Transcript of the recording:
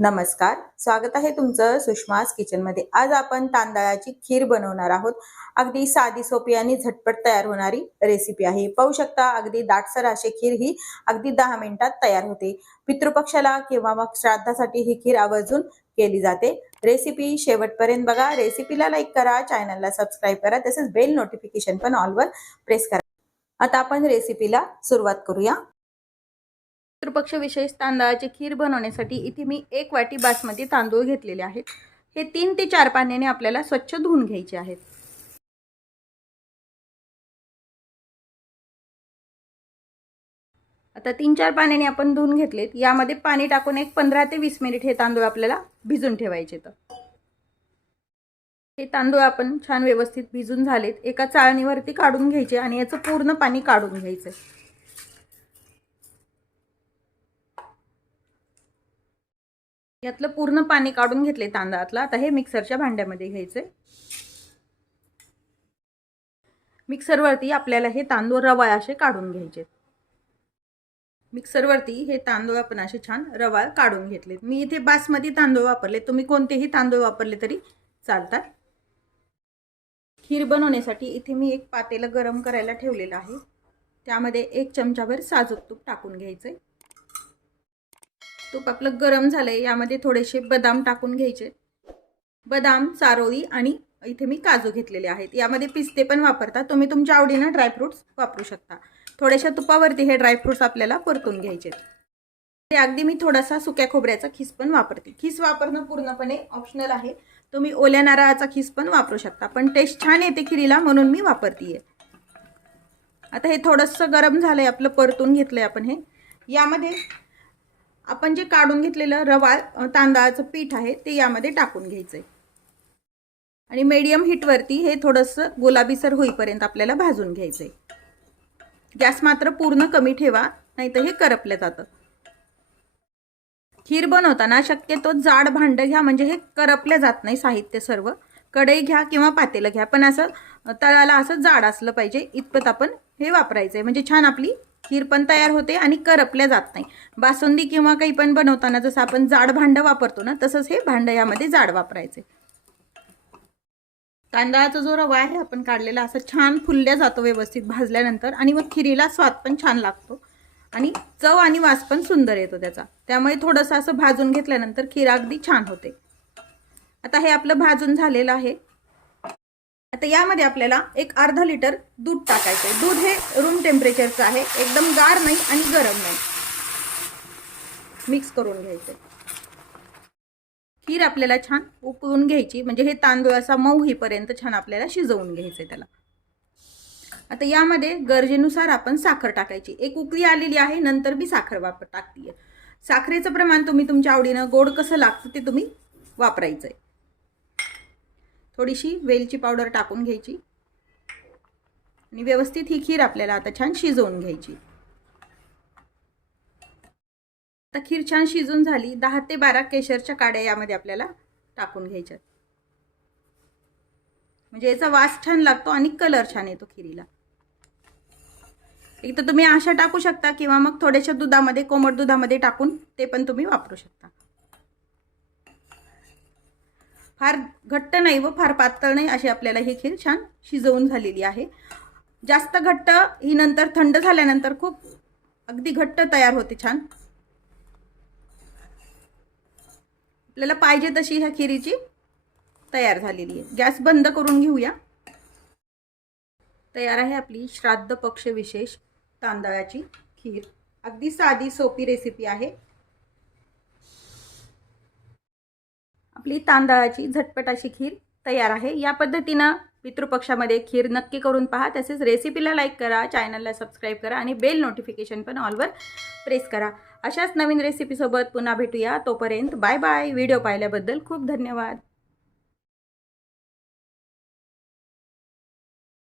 नमस्कार, स्वागत आहे तुमचं सुषमास किचनमध्ये। आज आपण तांदळाची खीर बनवणार आहोत। अगदी साधी सोपी आणि झटपट तयार होणारी रेसिपी आहे। पाहू शकता अगदी दाटसर अशी खीर ही अगदी 10 मिनिटात तयार होते। पितृपक्षाला किंवा मग श्राद्धासाठी ही खीर आवर्जून केली जाते। रेसिपी शेवटपर्यंत बघा। रेसिपीला लाईक करा, चॅनलला सबस्क्राइब करा, तसेच बेल नोटिफिकेशन पण ऑल वर प्रेस करा। आता आपण रेसिपीला सुरुवात करूया। पितृपक्ष विशेष तांदळाची खीर बनवण्यासाठी इथे मी 1 वाटी बासमती तांदूळ घेतलेले आहेत। हे 3 ते 4 पाण्याने आपल्याला स्वच्छ धुवून घ्यायचे आहेत। आता 3-4 पाण्याने आपण धुवून घेतलेत। यामध्ये पाणी टाकून एक 15 ते 20 मिनिट हे तांदूळ आपल्याला भिजून ठेवायचे। हे तांदूळ आपण छान व्यवस्थित भिजून झालेत। एका चाळणीवरती काढून घ्यायचे आणि याचं पूर्ण पाणी काढून घ्यायचं। यातलं पूर्ण पाणी काढून घेतले तांदळातलं। आता हे मिक्सरच्या भांड्यामध्ये घ्यायचे। मिक्सरवरती आपल्याला हे तांदूळ रवाळ असे काढून घ्यायचे। मिक्सरवरती हे तांदूळ आपण असे छान रवाळ काढून घेतले। मी इथे बासमती तांदूळ वापरले, तुम्ही कोणतेही तांदूळ वापरले तरी चालतात। खीर बनवण्यासाठी इथे मी एक पातेलं गरम करायला ठेवलेलं आहे। त्यामध्ये 1 चमचाभर साजूक तूप टाकून घ्यायचे। तूप आपलं गरम झालंय। यामध्ये थोडेसे बदाम टाकून घ्यायचे। बदाम, चारोळी आणि इथे मी काजू घेतलेले आहेत। यामध्ये पिस्ते पण वापरता, तुम्ही तुमच्या आवडीने ड्रायफ्रुट्स वापरू शकता। थोड्याशा तुपावरती हे ड्रायफ्रुट्स आपल्याला परतून घ्यायचे। ते अगदी मी थोडासा सुक्या खोबऱ्याचा खीस पण वापरते। खीस वापरणं पूर्णपणे ऑप्शनल आहे, तुम्ही ओल्या नारळाचा खीस पण वापरू शकता, पण टेस्ट छान येते खीरीला म्हणून मी वापरतेय। आता हे थोडंसं गरम झालंय आपलं, परतून घेतलंय आपण हे। यामध्ये आपण जे काढून घेतलेलं रवाळ तांदळाचं पीठ आहे ते यामध्ये टाकून घ्यायचंय आणि मीडियम हीटवरती हे थोडंसं गुलाबीसर होईपर्यंत आपल्याला भाजून घ्यायचंय। गॅस मात्र पूर्ण कमी ठेवा, नाहीतर हे करपलं जातं। खीर बनवताना शक्यतो जाड भांडं घ्या, म्हणजे हे करपलं जात नाही साहित्य सर्व। कढई घ्या किंवा पातेलं घ्या, पण असं तळाला असं जाड असलं पाहिजे इतपत आपण हे वापरायचंय, म्हणजे छान आपली खीर पण तयार होते आणि करपल्या जात नाही। बासुंदी किंवा काही पण बनवताना जसं आपण जाड भांडं वापरतो ना, तसंच हे भांडं यामध्ये जाड वापरायचे। तांदळाचा जो रवा आहे आपण काढलेला असं छान फुलल्या जातो व्यवस्थित भाजल्यानंतर, आणि मग खीरीला स्वाद पण छान लागतो आणि चव आणि वास पण सुंदर येतो त्याचा। त्यामुळे थोडंसं असं भाजून घेतल्यानंतर खीर अगदी छान होते। आता हे आपलं भाजून झालेलं आहे। आता यामध्ये आपल्याला एक अर्धा लिटर दूध टाकायचं आहे। दूध हे रूम टेम्परेचरचं आहे, एकदम गार नाही आणि गरम नाही। मिक्स करून घ्यायचं। खीर आपल्याला छान उकळून घ्यायची, म्हणजे हे तांदूळ असा मऊ होईपर्यंत छान आपल्याला शिजवून घ्यायचं त्याला। आता यामध्ये गरजेनुसार आपण साखर टाकायची। एक उकळी आलेली आहे, नंतर मी साखर टाकतीये। साखरेचं प्रमाण तुम्ही तुमच्या आवडीनं गोड कसं लागतं ते तुम्ही वापरायचंय। थोडीशी वेलची पावडर टाकून घ्यायची आणि व्यवस्थित ही खीर आपल्याला आता छान शिजवून घ्यायची। आता खीर छान शिजून झाली। 10 ते 12 केशरच्या काड्या यामध्ये आपल्याला टाकून घ्यायच्या, म्हणजे याचा वास छान लागतो आणि कलर छान येतो खीरीला। एक तर तुम्ही अशा टाकू शकता किंवा मग थोड्याशा दुधामध्ये, कोमट दुधामध्ये टाकून ते पण तुम्ही वापरू शकता। फार घट्ट नाही व फार पातळ नाही अशी आपल्याला ही खीर छान शिजवून झालेली आहे। जास्त घट्ट ही नंतर थंड झाल्यानंतर खूप अगदी घट्ट तयार होते छान। आपल्याला पाहिजे तशी ह्या खीरीची तयार झालेली आहे। गॅस बंद करून घेऊया। तयार आहे आपली श्राद्ध पक्ष विशेष तांदळाची खीर। अगदी साधी सोपी रेसिपी आहे। आपली तांदळाची झटपट अशी खीर तयार आहे। या पद्धतीने पितृपक्षामध्ये खीर नक्की करून पहा। तसेच रेसिपीला लाईक करा, चॅनलला सबस्क्राइब करा आणि बेल नोटिफिकेशन पण ऑल वर प्रेस करा। अशाच नवीन रेसिपी सोबत पुन्हा भेटूया। तोपर्यंत बाय बाय। व्हिडिओ पाहिल्याबद्दल खूप धन्यवाद।